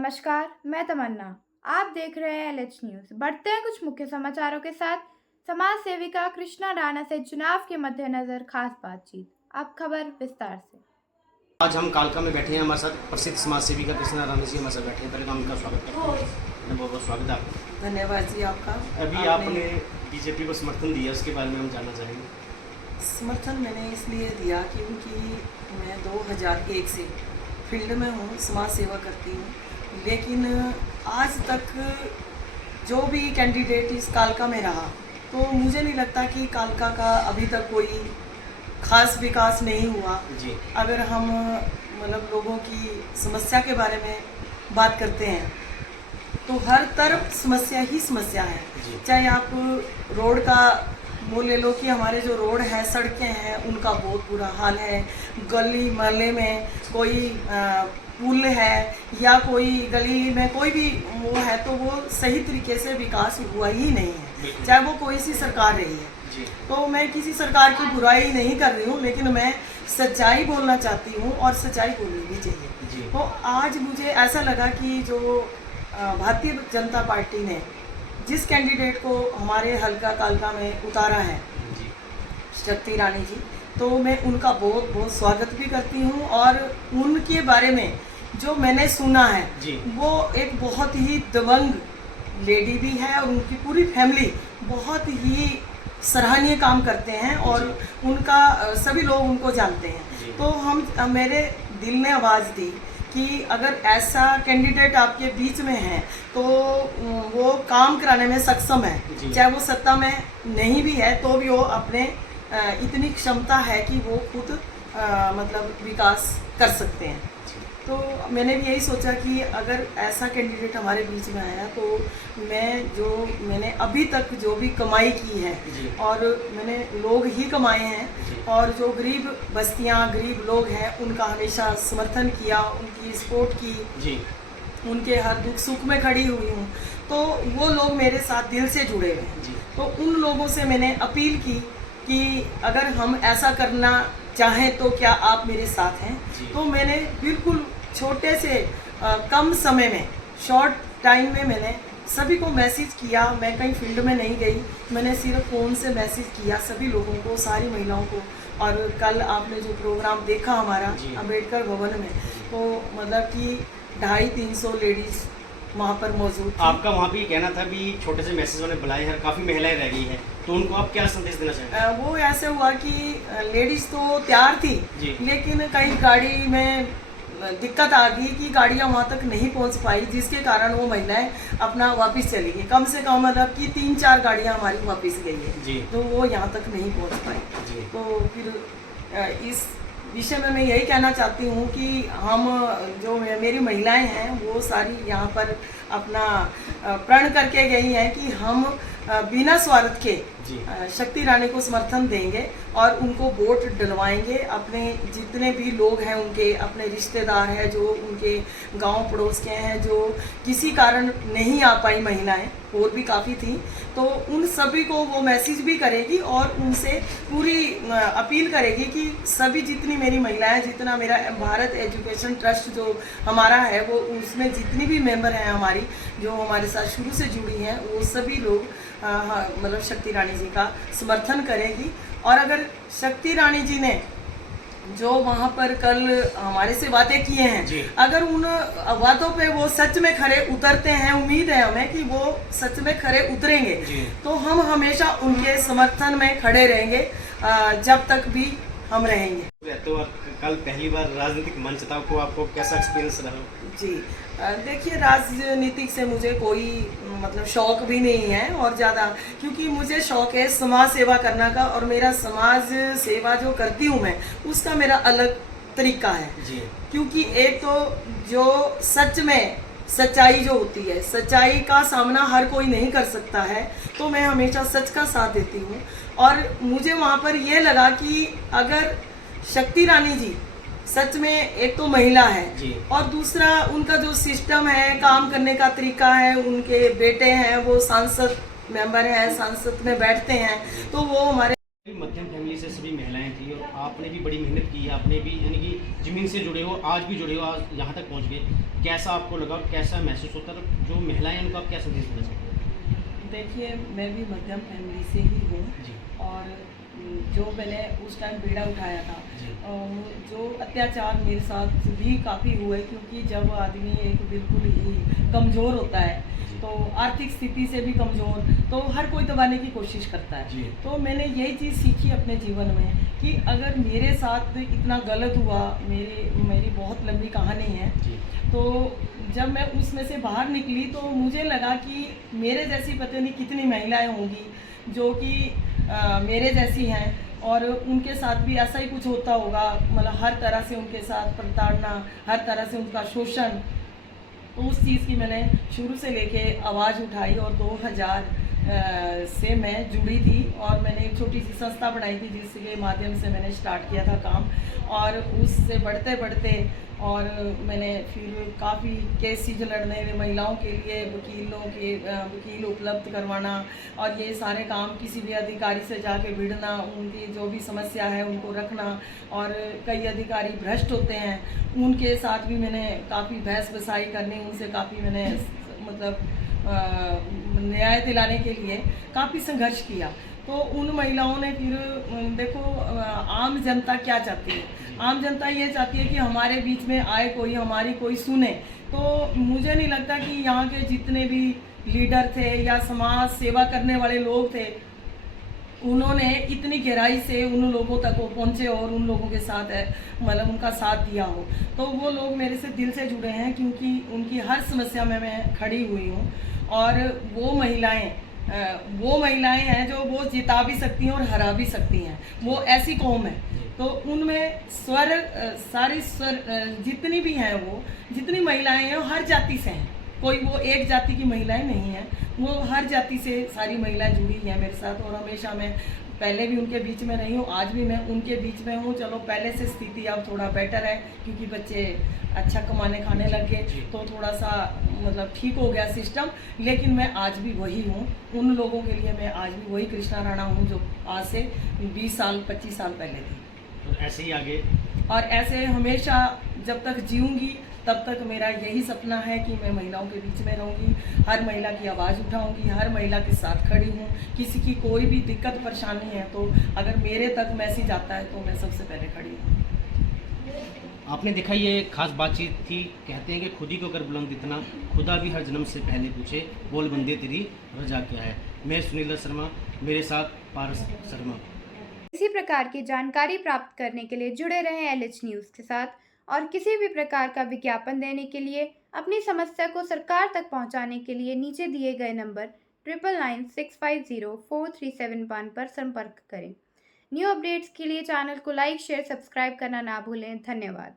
नमस्कार, मैं तमन्ना। आप देख रहे हैं एलएच न्यूज़। बढ़ते हैं कुछ मुख्य समाचारों के साथ। समाज सेविका कृष्णा राणा से चुनाव के मद्देनजर खास बातचीत। अब खबर विस्तार से। आज हम कालका में बैठे हैं, हमारे साथ प्रसिद्ध समाज सेविका कृष्णा राणा जी हमारे साथ बैठे हैं। पहले तो हम उनका स्वागत करते हैं। बहुत बहुत स्वागत है आपका। धन्यवाद जी आपका। अभी आपने बीजेपी को समर्थन दिया, उसके बारे में हम जानना चाहेंगे। समर्थन मैंने इसलिए दिया क्योंकि मैं 2001 से फील्ड में हूँ, समाज सेवा करती हूँ, लेकिन आज तक जो भी कैंडिडेट इस कालका में रहा तो मुझे नहीं लगता कि कालका का अभी तक कोई खास विकास नहीं हुआ जी। अगर हम मतलब लोगों की समस्या के बारे में बात करते हैं तो हर तरफ समस्या ही समस्या है। चाहे आप रोड का वो ले लो कि हमारे जो रोड है, सड़कें हैं, उनका बहुत बुरा हाल है। गली मोहल्ले में कोई पुल है या कोई गली में कोई भी वो है तो वो सही तरीके से विकास हुआ ही नहीं है, चाहे वो कोई सी सरकार रही है। तो मैं किसी सरकार की बुराई नहीं कर रही हूँ, लेकिन मैं सच्चाई बोलना चाहती हूँ और सच्चाई बोलनी भी चाहिए। तो आज मुझे ऐसा लगा कि जो भारतीय जनता पार्टी ने जिस कैंडिडेट को हमारे हल्का कालका में उतारा है, शक्ति रानी जी, तो मैं उनका बहुत बहुत स्वागत भी करती हूँ। और उनके बारे में जो मैंने सुना है वो एक बहुत ही दबंग लेडी भी है और उनकी पूरी फैमिली बहुत ही सराहनीय काम करते हैं और उनका सभी लोग उनको जानते हैं। तो मेरे दिल ने आवाज़ दी कि अगर ऐसा कैंडिडेट आपके बीच में है तो वो काम कराने में सक्षम है, चाहे वो सत्ता में नहीं भी है तो भी वो अपने इतनी क्षमता है कि वो खुद मतलब विकास कर सकते हैं। तो मैंने भी यही सोचा कि अगर ऐसा कैंडिडेट हमारे बीच में आया तो मैंने अभी तक जो भी कमाई की है और मैंने लोग ही कमाए हैं और जो गरीब बस्तियां, गरीब लोग हैं, उनका हमेशा समर्थन किया, उनकी सपोर्ट की, उनके हर दुख सुख में खड़ी हुई हूँ। तो वो लोग मेरे साथ दिल से जुड़े हुए हैं। तो उन लोगों से मैंने अपील की कि अगर हम ऐसा करना चाहें तो क्या आप मेरे साथ हैं। तो मैंने बिल्कुल छोटे से कम समय में, शॉर्ट टाइम में मैंने सभी को मैसेज किया। मैं कहीं फील्ड में नहीं गई, मैंने सिर्फ फ़ोन से मैसेज किया सभी लोगों को, सारी महिलाओं को। और कल आपने जो प्रोग्राम देखा हमारा अम्बेडकर भवन में, तो मतलब कि 250-300 लेडीज़ वहाँ पर मौजूद। आपका वहाँ भी कहना था भी छोटे से मैसेज उन्होंने बुलाए हैं, काफ़ी महिलाएं रह गई हैं, तो उनको आप क्या संदेश देना चाहेंगे? वो ऐसे हुआ कि लेडीज़ तो तैयार थी, लेकिन कहीं गाड़ी में दिक्कत आ गई कि गाड़ियाँ वहाँ तक नहीं पहुँच पाई, जिसके कारण वो महिलाएं अपना वापस चली गई। कम से कम मतलब कि 3-4 गाड़ियाँ हमारी वापस गई है, तो वो यहाँ तक नहीं पहुँच पाई। तो फिर इस विषय में मैं यही कहना चाहती हूँ कि हम जो मेरी महिलाएं हैं वो सारी यहाँ पर अपना प्रण करके गई हैं कि हम बिना स्वार्थ के शक्ति रानी को समर्थन देंगे और उनको वोट डलवाएंगे। अपने जितने भी लोग हैं, उनके अपने रिश्तेदार हैं जो उनके गांव पड़ोस के हैं, जो किसी कारण नहीं आ पाई महिलाएं, और भी काफ़ी थी, तो उन सभी को वो मैसेज भी करेगी और उनसे पूरी अपील करेगी कि सभी जितनी मेरी महिलाएं, जितना मेरा भारत एजुकेशन ट्रस्ट जो हमारा है, वो उसमें जितनी भी मेंबर हैं हमारी, जो हमारे साथ शुरू से जुड़ी हैं, वो सभी लोग मतलब शक्ति रानी जी का समर्थन करेगी। और अगर शक्ति रानी जी ने जो वहाँ पर कल हमारे से वादे किए हैं, अगर उन वादों पे वो सच में खरे उतरते हैं, उम्मीद है हमें कि वो सच में खरे उतरेंगे, तो हम हमेशा उनके समर्थन में खड़े रहेंगे जब तक भी हम रहेंगे। तो कल पहली बार राजनीतिक मंच था, आपको कैसा एक्सपीरियंस रहा? जी देखिए, राजनीतिक से मुझे कोई मतलब शौक भी नहीं है और ज़्यादा, क्योंकि मुझे शौक है समाज सेवा करना का, और मेरा समाज सेवा जो करती हूँ मैं, उसका मेरा अलग तरीका है। क्योंकि एक तो जो सच में सच्चाई जो होती है, सच्चाई का सामना हर कोई नहीं कर सकता है, तो मैं हमेशा सच का साथ देती हूँ। और मुझे वहाँ पर ये लगा कि अगर शक्ति रानी जी सच में एक तो महिला है और दूसरा उनका जो सिस्टम है, काम करने का तरीका है, उनके बेटे हैं वो सांसद मेंबर हैं, संसद में बैठते हैं, तो वो हमारे मध्यम फैमिली से सभी महिलाएं थी और आपने भी बड़ी मेहनत की है, आपने भी यानी कि ज़मीन से जुड़े हो, आज भी जुड़े हो, आज यहाँ तक पहुँच गए। कैसा आपको लगा और कैसा महसूस होता है? तो जो महिलाएं हैं उनको आप क्या संदेश देना चाहते हैं? देखिए, मैं भी मध्यम फैमिली से ही हूँ जी। और जो मैंने उस टाइम बीड़ा उठाया था, जी। जो अत्याचार मेरे साथ भी काफ़ी हुए, क्योंकि जब आदमी एक बिल्कुल ही कमज़ोर होता है तो आर्थिक स्थिति से भी कमज़ोर, तो हर कोई दबाने की कोशिश करता है। जी। तो मैंने यही चीज़ सीखी अपने जीवन में कि अगर मेरे साथ इतना गलत हुआ, मेरी बहुत लंबी कहानी है, जी। तो जब मैं उसमें से बाहर निकली तो मुझे लगा कि मेरे जैसी पता नहीं कितनी महिलाएं होंगी जो कि मेरे जैसी हैं और उनके साथ भी ऐसा ही कुछ होता होगा, मतलब हर तरह से उनके साथ प्रताड़ना, हर तरह से उनका शोषण। तो उस चीज़ की मैंने शुरू से लेके आवाज़ उठाई और 2000 से मैं जुड़ी थी और मैंने एक छोटी सी संस्था बनाई थी जिसके माध्यम से मैंने स्टार्ट किया था काम, और उससे बढ़ते बढ़ते और मैंने फिर काफ़ी केसेज लड़ने में महिलाओं के लिए वकील उपलब्ध करवाना और ये सारे काम किसी भी अधिकारी से जाके भिड़ना, उनकी जो भी समस्या है उनको रखना, और कई अधिकारी भ्रष्ट होते हैं उनके साथ भी मैंने काफ़ी बहस बसाई करनी, उनसे काफ़ी मैंने मतलब न्याय दिलाने के लिए काफ़ी संघर्ष किया। तो उन महिलाओं ने फिर देखो, आम जनता क्या चाहती है, आम जनता ये चाहती है कि हमारे बीच में आए कोई, हमारी कोई सुने। तो मुझे नहीं लगता कि यहाँ के जितने भी लीडर थे या समाज सेवा करने वाले लोग थे, उन्होंने इतनी गहराई से उन लोगों तक वो पहुँचे और उन लोगों के साथ मतलब उनका साथ दिया हो। तो वो लोग मेरे से दिल से जुड़े हैं क्योंकि उनकी हर समस्या में मैं खड़ी हुई हूँ। और वो महिलाएं हैं जो वो जिता भी सकती हैं और हरा भी सकती हैं। वो ऐसी कौम है। तो उनमें सारी जितनी भी हैं, वो जितनी महिलाएं हैं वो हर जाति से हैं, कोई वो एक जाति की महिलाएं नहीं हैं, वो हर जाति से सारी महिलाएं जुड़ी हैं मेरे साथ। और हमेशा मैं पहले भी उनके बीच में रही हूँ, आज भी मैं उनके बीच में हूँ। चलो पहले से स्थिति अब थोड़ा बेटर है क्योंकि बच्चे अच्छा कमाने खाने लग गए, तो थोड़ा सा मतलब ठीक हो गया सिस्टम, लेकिन मैं आज भी वही हूँ। उन लोगों के लिए मैं आज भी वही कृष्णा राणा हूँ जो आज से 20 साल 25 साल पहले थी। और ऐसे ही आगे और ऐसे हमेशा जब तक जीऊँगी तब तक मेरा यही सपना है कि मैं महिलाओं के बीच में रहूँगी, हर महिला की आवाज़ उठाऊँगी, हर महिला के साथ खड़ी हूँ। किसी की कोई भी दिक्कत परेशानी है तो अगर मेरे तक मैसेज आता है तो मैं सबसे पहले खड़ी हूँ। आपने देखा ये खास बातचीत थी। कहते हैं कि खुद ही को कर बुलंद इतना, खुदा भी हर जन्म से पहले पूछे, बोल बंदे तेरी रजा क्या है। मैं सुनील शर्मा, मेरे साथ पारस शर्मा। इसी प्रकार की जानकारी प्राप्त करने के लिए जुड़े रहें LH न्यूज़ के साथ, और किसी भी प्रकार का विज्ञापन देने के लिए, अपनी समस्या को सरकार तक पहुंचाने के लिए नीचे दिए गए नंबर 9996504371 पर संपर्क करें। न्यू अपडेट्स के लिए चैनल को लाइक, शेयर, सब्सक्राइब करना ना भूलें। धन्यवाद।